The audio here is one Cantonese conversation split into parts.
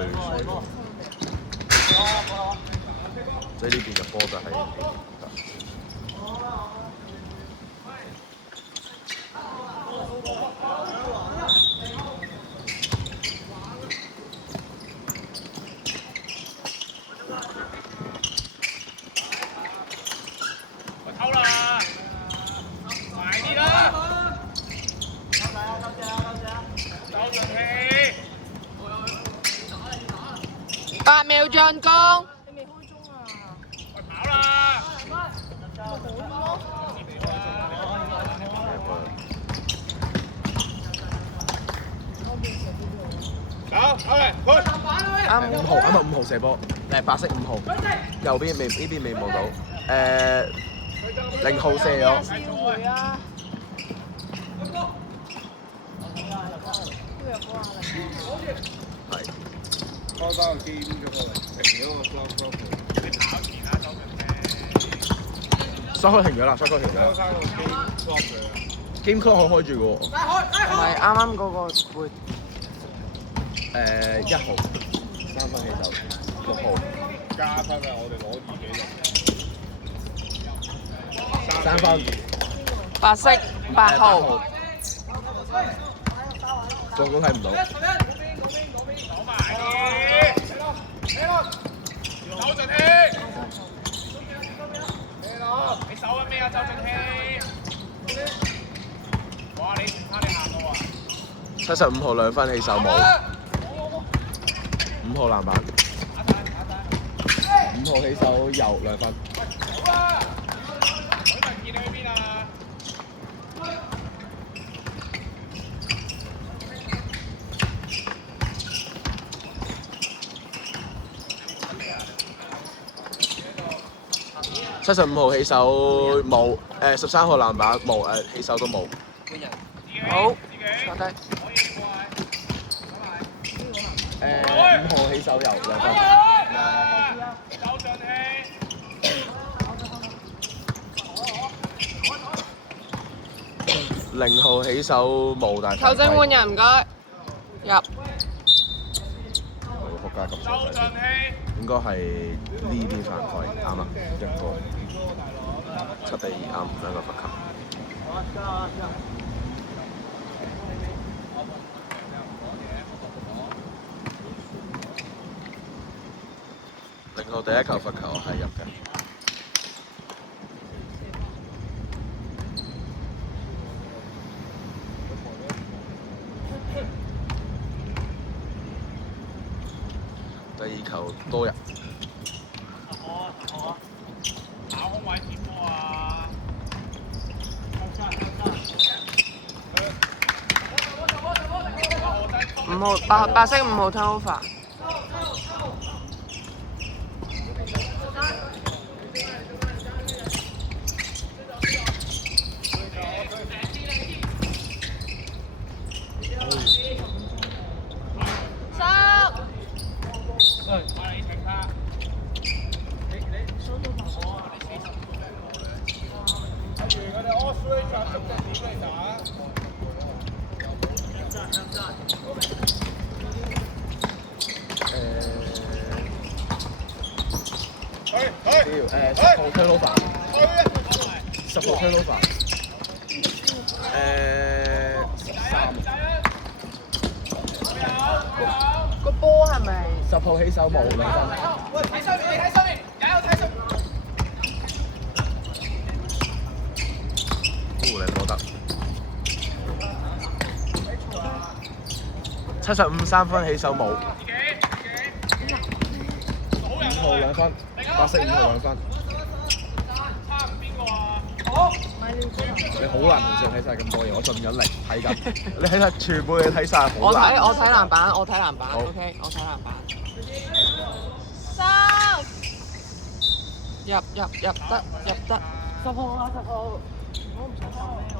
水，所以呢邊嘅波就係偷啦，快啲啦！收進氣。8秒進攻。你未開鐘啊？喂，跑啦！走，去，去。5號射波，白色5號，右邊未呢邊未望到，0號射咗。先會啊！係。開翻個 game 咗過嚟，停咗個 block。你跑前啦，周俊收開停咗啦，收開停咗啦。開翻個 game block 佢啊！ Game clock 可以開住嘅喎。唔係啱啱嗰個會1號3分起手，6號加分啊！我哋攞2幾3分。白色8號。助攻睇唔到。攞埋啲，周俊熙，你手緊咩啊？周俊熙，哇！你睇你行路啊75號2分起手冇，5號籃板，5號起手右2分。走啊！許文傑你去邊啊？75號起手冇，13號籃板冇，起手都冇。好，自己坐低。可以過嚟。 5號起手右2分。周俊熙， 0號起手冇，但係球證換人唔該。入。仆街咁周俊熙，應該係呢邊犯規，啱啊，1個7-2啱，2個罰球。0號第一球罰球係入嘅。第2球多入。打空位接波啊5號白色5號 turnover。10號 turnover， 10號 turnover， 13。個波係咪10號起手冇2分。喂，睇上面，你睇上面，加油睇上面。你冇得。75 3分起手冇。5號2分，白色5號2分。差唔邊個啊？好。你好難同時睇晒咁多嘢，我盡緊力睇緊。你睇晒全部嘢睇晒，好我難。睇籃板，我睇籃板。好 OK， 我睇籃板。入得。10號啊10號，我唔想講咩喎。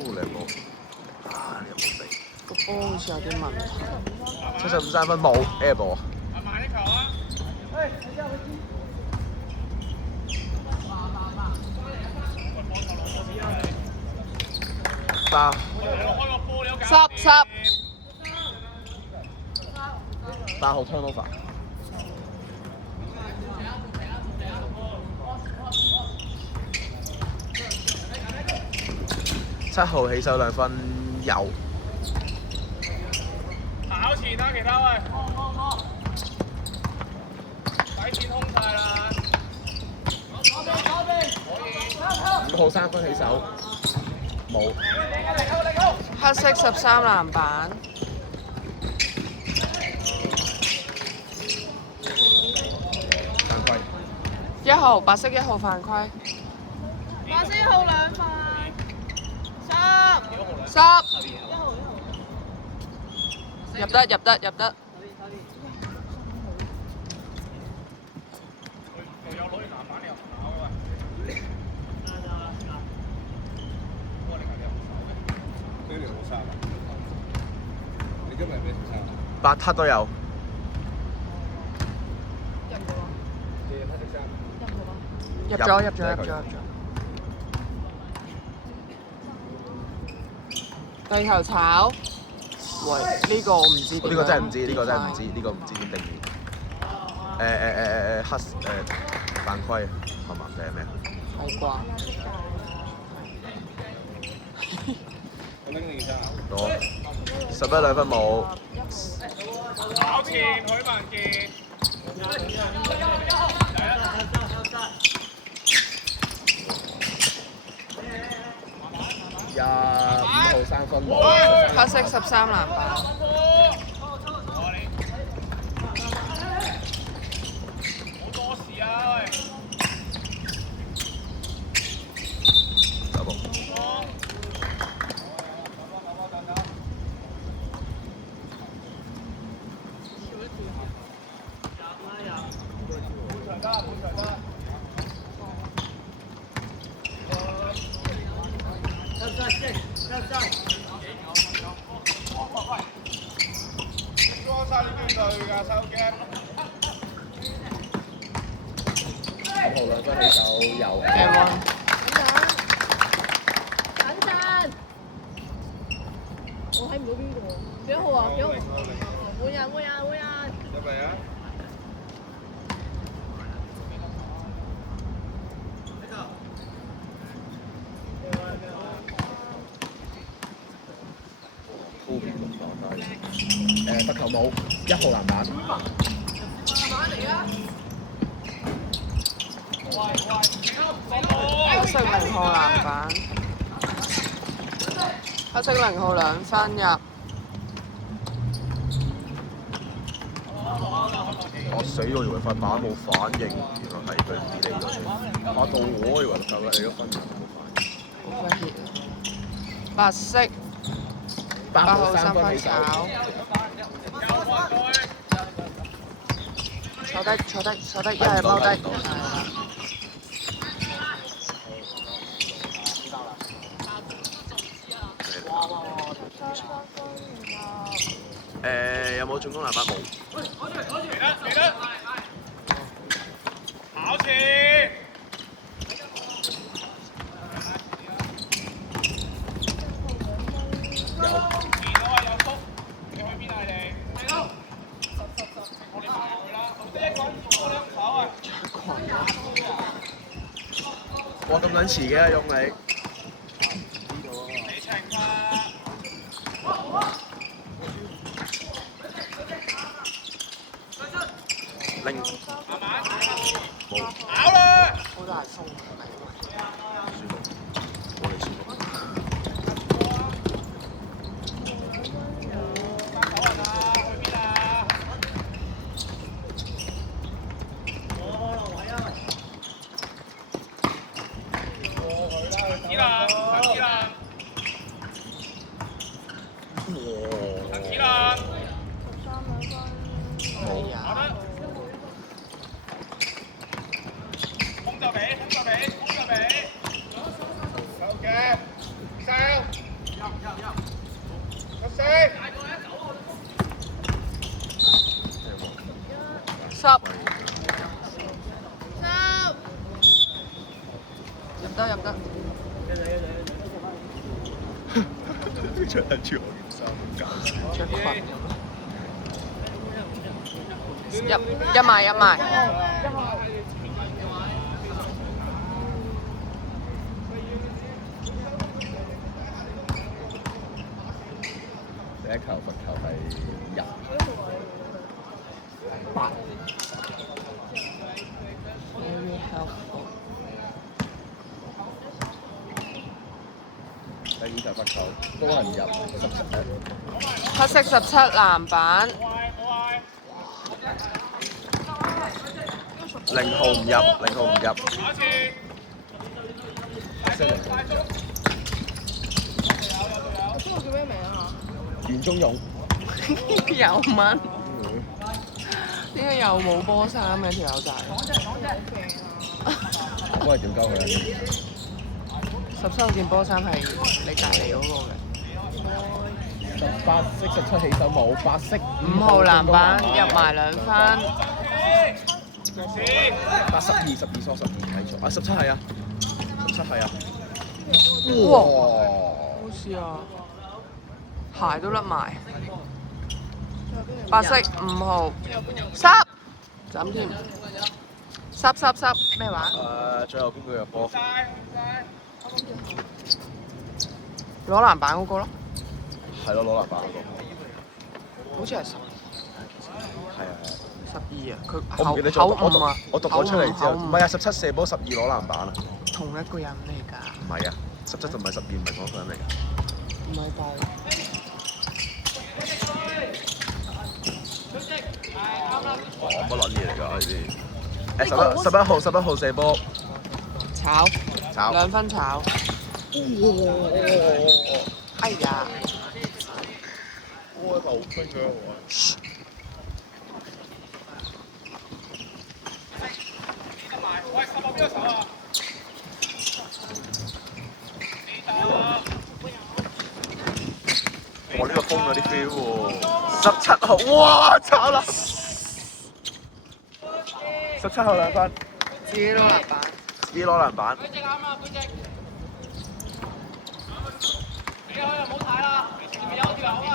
你冇啊！你有冇地？個波好似有啲問題。 75三分冇 air ball。慢一球啊！包10。8號 turnover。7號起手2分有。跑前啦，其他喂，底線空晒啦。5號3分起手冇。黑色13籃板。犯規。1號白色1號犯規。白色1號2犯。10。入得。佢有攞完籃板，你又唔跑嘅喂。我哋球你又唔手嘅。呢條好差啊！你今日咩差啊8撻都有。入咗。地球炒。喂，呢個我唔知點樣。呢個真係唔知，呢個真係唔知，呢個唔知點定義。黑犯規係嘛？定係咩？係啩？我拎你衫。攞11 2分冇。跑前許文傑。25號3分冇。黑色13籃板。好多事啊喂！走步。裝晒呢邊隊㗎手機。5號2分起手有。等陣，我睇唔到邊個？幾多號啊？幾多號？換人。入嚟啊！鋪邊咁講低。罰球冇，1號籃板。黑色0號籃板。黑色0號2分入。我死我以為塊板冇反應，原來係佢唔理咗。打到我以為夠啦，你都分唔冇反應。好鬼熱啊！白色8 8號號3 3分分起手。炒。坐低，一係踎低。有冇進攻籃板冇？嚟得，跑前。見到啊，有叔，你去邊啊你哋？我哋埋佢啦，即係一個人做2手啊！哇！咁撚遲嘅用你。你情啊！零慢慢冇跑啦！好大風係輸到，我哋輸到。9人啊，去邊啊？陳子蘭，冇。好得。空就俾，手嘅，收，入，出聲。着得住我件衫，搞笑。着裙一賣一賣。第一球罰球係入8。Very helpful。第二球罰球都係唔入17。黑色17籃板。0號唔入，0號唔入。黑色0號唔入。嗰個叫咩名啊？袁中勇。又問？點解又冇波衫嘅條友仔？嗰係點鳩佢17號件波衫係你隔離嗰個嘅。？18色17起手冇，8色5號籃板入埋2分。8、12、12疏12睇錯啊！17係啊，17係啊。哇！好似啊，鞋都甩埋。白色5號濕，斬添。濕咩話？最後邊個入波？攞籃板嗰個咯，係咯，攞籃板嗰個。好似係10。係啊。 12啊，佢我唔記得咗，我讀咗出嚟之後，唔係啊，17射波，12攞籃板啊。同一個人嚟㗎。唔係啊，17同埋12唔係同一個人嚟㗎。唔係吧？乜撚嘢嚟㗎呢啲？11號射波。炒。炒。2分炒。哎呀！我流分㗎我。喂，10號邊個手啊？我呢個封咗啲 feel 喎。17號，哇！炒啦！17號2分。自己攞籃板。自己攞籃板。背脊啱啦，背脊。俾開又唔好睇啦，前面有條友啊！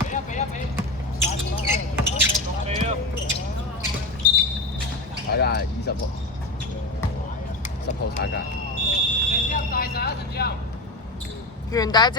俾啊！踩界20號，10號踩界。大晒啊！陳志豪。完第一節。